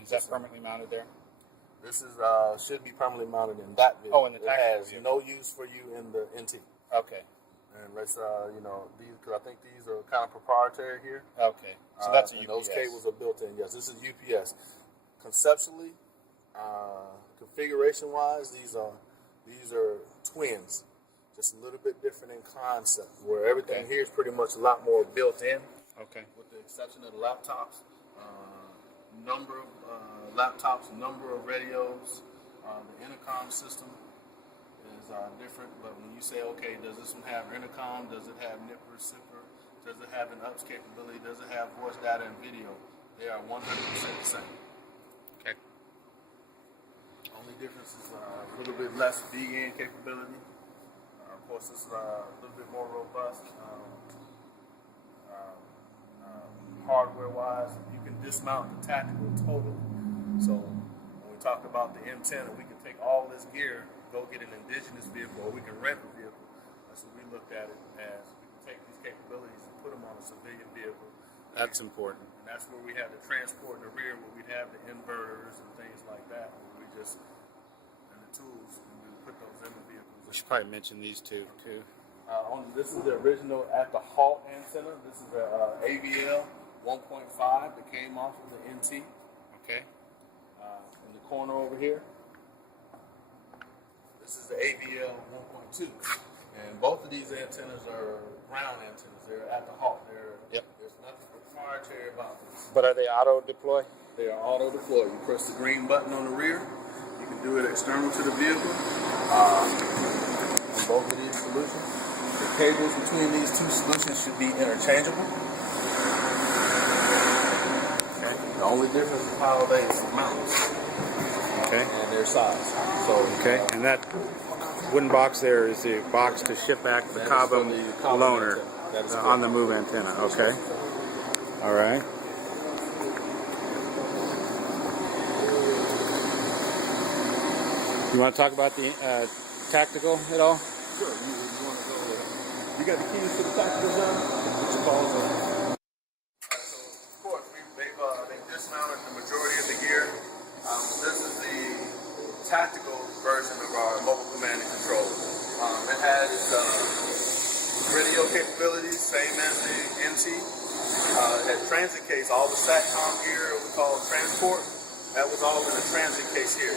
And is that permanently mounted there? This is should be permanently mounted in that vehicle. Oh, in the tactical It has vehicle. no use for you in the NT. Okay. And let's you know, these, because I think these are kind of proprietary here. Okay. So that's a UPS. And those cables are built in. Yes, this is UPS. Conceptually, configuration wise, these are twins. Just a little bit different in concept, where everything here is pretty much a lot more built in. Okay. With the exception of the laptops, number of laptops, number of radios, the intercom system is different. But when you say, okay, does this one have intercom? Does it have nipper, sipper? Does it have an UPS capability? Does it have voice, data, and video? They are 100% the same. Okay. Only difference is a little bit less VN capability. Of course, it's a little bit more robust. Hardware-wise, you can dismount the tactical totally. So when we talk about the M10, we can take all this gear, go get an indigenous vehicle, or we can rent a vehicle. That's what we looked at it as. We can take these capabilities and put them on a civilian vehicle. That's important. And that's where we have the transport in the rear, where we'd have the inverters and things like that. Where we just, and the tools, and we put those in the vehicles. We should probably mention these two too. This is the original at the halt antenna. This is the AVL 1.5 that came off of the NT. Okay. In the corner over here, this is the AVL 1.2. And both of these antennas are ground antennas. They're at the halt. There's nothing proprietary about them. But are they auto deploy? They are auto deploy. You press the green button on the rear. You can do it external to the vehicle. On both of these solutions, the cables between these two solutions should be interchangeable. Okay. The only difference is how they mount. Okay. And their size. So okay. And that wooden box there is the box to ship back the Cobham loaner on the move antenna. Okay. All right. You want to talk about the tactical at all? Sure. You want to go with it? You got the keys to the tactical, John? What's your calls on? So, of course, they've dismounted the majority of the gear. This is the tactical version of our mobile command and control. It has radio capabilities, same as the NT. It had transit case, all the SATCOM gear we call transport. That was all in the transit case here.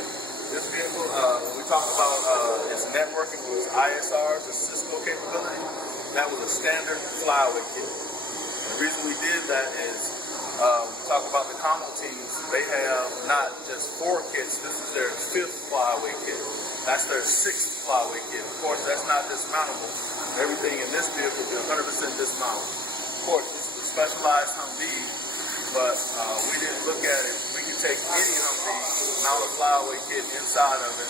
This vehicle, when we talk about its networking with ISRs, the Cisco capability, that was a standard flyway kit. And the reason we did that is when we talk about the combo teams, they have not just 4 kits, this is their 5th flyway kit. That's their 6th flyway kit. Of course, that's not dismountable. Everything in this vehicle is 100% dismountable. Of course, it's a specialized Humvee, but we didn't look at it. We could take any Humvee, mount a flyaway kit inside of it.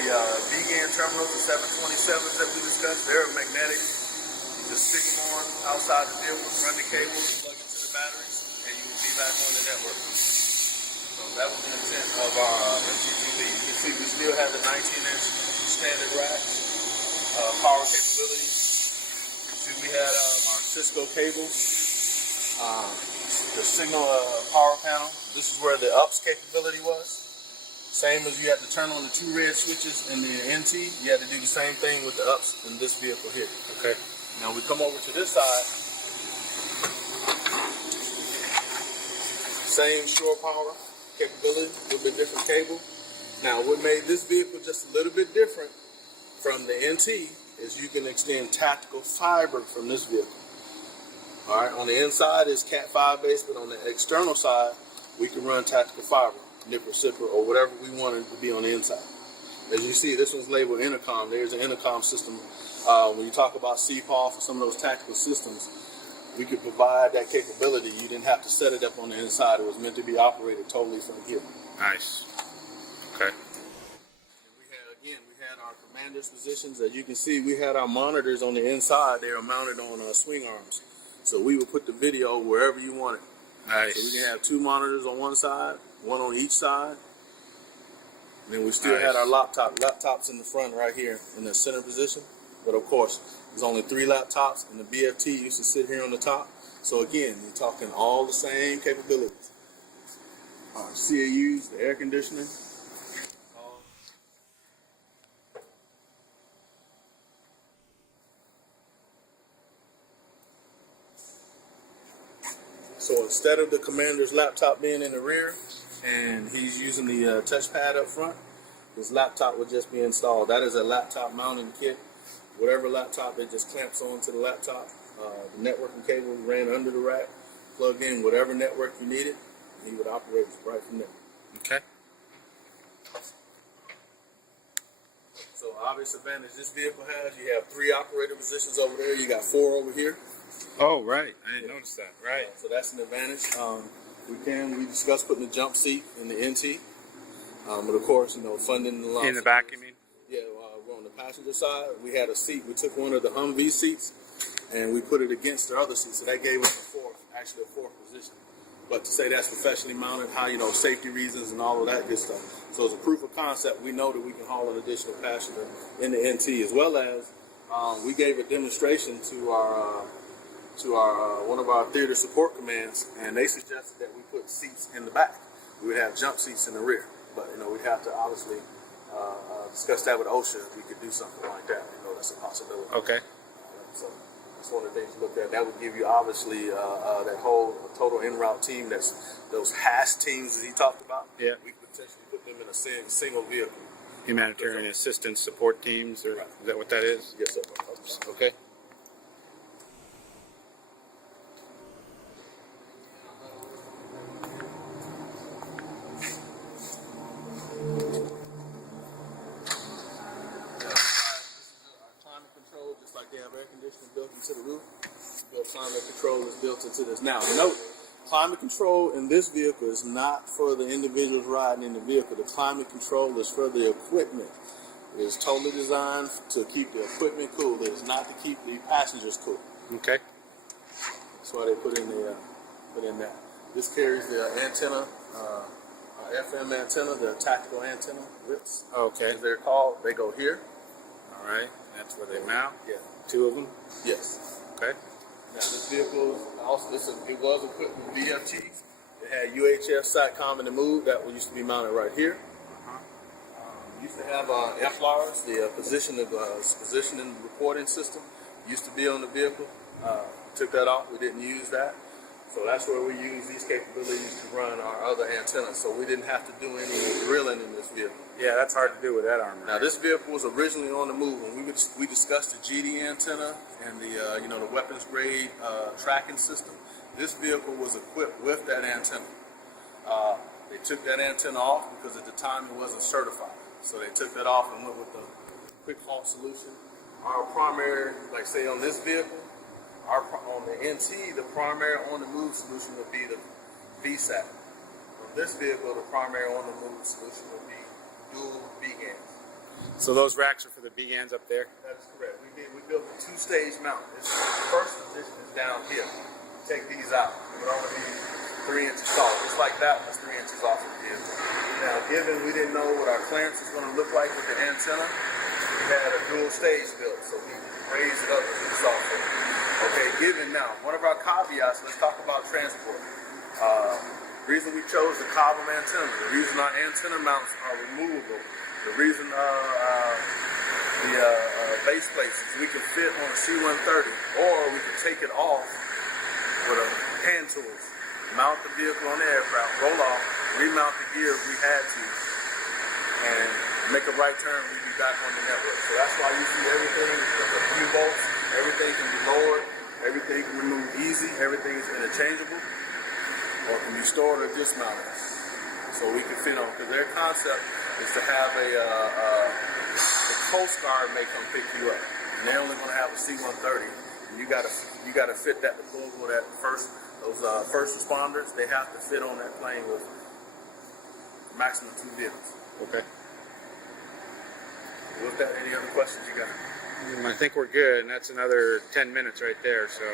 The VGAN terminals, the 727s that we discussed, they're magnetic. You just stick them on outside the vehicle, run the cables, plug into the batteries, and you will be back on the network. So that was the intent of our MC2V. You can see we still have the 19-inch standard rack, power capability. You can see we had our Cisco cables, the signal power panel. This is where the UPS capability was. Same as you had to turn on the 2 red switches in the NT, you had to do the same thing with the UPS in this vehicle here. Okay. Now we come over to this side. Same shore power capability, a little bit different cable. Now what made this vehicle just a little bit different from the NT is you can extend tactical fiber from this vehicle. All right, on the inside is Cat 5 base, but on the external side, we can run tactical fiber, nipper, sipper, or whatever we want it to be on the inside. As you see, this one's labeled intercom. There's an intercom system. When you talk about CPOF or some of those tactical systems, we could provide that capability. You didn't have to set it up on the inside. It was meant to be operated totally from here. Nice. Okay. And we had our commander's positions. As you can see, we had our monitors on the inside. They are mounted on swing arms. So we would put the video wherever you want it. Nice. So we can have 2 monitors on one side, 1 on each side. And then we still had our laptops in the front right here in the center position. But of course, there's only 3 laptops, and the BFT used to sit here on the top. So again, you're talking all the same capabilities. CAUs, the air conditioning. So instead of the commander's laptop being in the rear and he's using the touchpad up front, his laptop would just be installed. That is a laptop mounting kit. Whatever laptop, it just clamps onto the laptop. The networking cable ran under the rack, plugged in whatever network you needed, and he would operate right from there. Okay. So obvious advantage this vehicle has, you have 3 operator positions over there, you got 4 over here. Oh, right. I didn't notice that. Right. So that's an advantage. We discussed putting a jump seat in the NT, but of course, funding the In the back, you mean? Yeah, we're on the passenger side. We had a seat. We took one of the Humvee seats and we put it against the other seat, so that gave us a fourth position. But to say that's professionally mounted, how safety reasons and all of that good stuff. So as a proof of concept, we know that we can haul an additional passenger in the NT, as well as we gave a demonstration to our one of our theater support commands, and they suggested that we put seats in the back. We would have jump seats in the rear, but we'd have to obviously discuss that with OSHA if we could do something like that. That's a possibility. Okay. So that's one of the things to look at. That would give you obviously that whole total en route team. That's those HASS teams that he talked about. Yeah. We could potentially put them in a single vehicle. Humanitarian assistance support teams, or is that what that is? Yes, sir. Okay. Just like they have air conditioning built into the roof, climate control is built into this. Now, note, climate control in this vehicle is not for the individuals riding in the vehicle. The climate control is for the equipment. It is totally designed to keep the equipment cool. It is not to keep the passengers cool. Okay. That's why they put in that. This carries the antenna, FM antenna, the tactical antenna whips. Okay. As they're called. They go here. All right. That's where they mount. Yeah. 2 of them. Yes. Okay. Now this vehicle also it was equipped with VFGs. It had UHF SATCOM in the move that used to be mounted right here. Used to have FLARs, the positioning reporting system, used to be on the vehicle. Took that off. We didn't use that. So that's where we use these capabilities to run our other antennas. So we didn't have to do any drilling in this vehicle. Yeah, that's hard to do with that armor. Now this vehicle was originally on the move, and we discussed the GD antenna and the the weapons grade tracking system. This vehicle was equipped with that antenna. They took that antenna off because at the time it wasn't certified. So they took that off and went with the quick halt solution. Our primary, like say on this vehicle, on the NT, the primary on the move solution would be the VSAT. On this vehicle, the primary on the move solution would be dual BGANs. So those racks are for the BGANs up there? That is correct. We built a 2-stage mount. The first position is down here. Take these out. It would only be 3 inches tall. Just like that was 3 inches off of the vehicle. Now, given we didn't know what our clearance was going to look like with the antenna, we had a dual stage built, so we raised it up to the software. Okay, given now, one of our caveats, let's talk about transport. The reason we chose the cobble antenna, the reason our antenna mounts are removable, the reason the base plates, we can fit on a C-130, or we can take it off with a hand tools, mount the vehicle on the aircraft, roll off, remount the gear if we had to, and make a right turn, we'd be back on the network. So that's why you see everything, the U-bolts, everything can be lowered, everything can be removed easy, everything is interchangeable, or can be stored or dismounted. So we can fit on, because their concept is to have the Coast Guard may come pick you up, and they're only going to have a C-130. And you got to fit that proposal that those first responders, they have to fit on that plane with maximum 2 vehicles. Okay. With that, any other questions you got? I think we're good, and that's another 10 minutes right there, so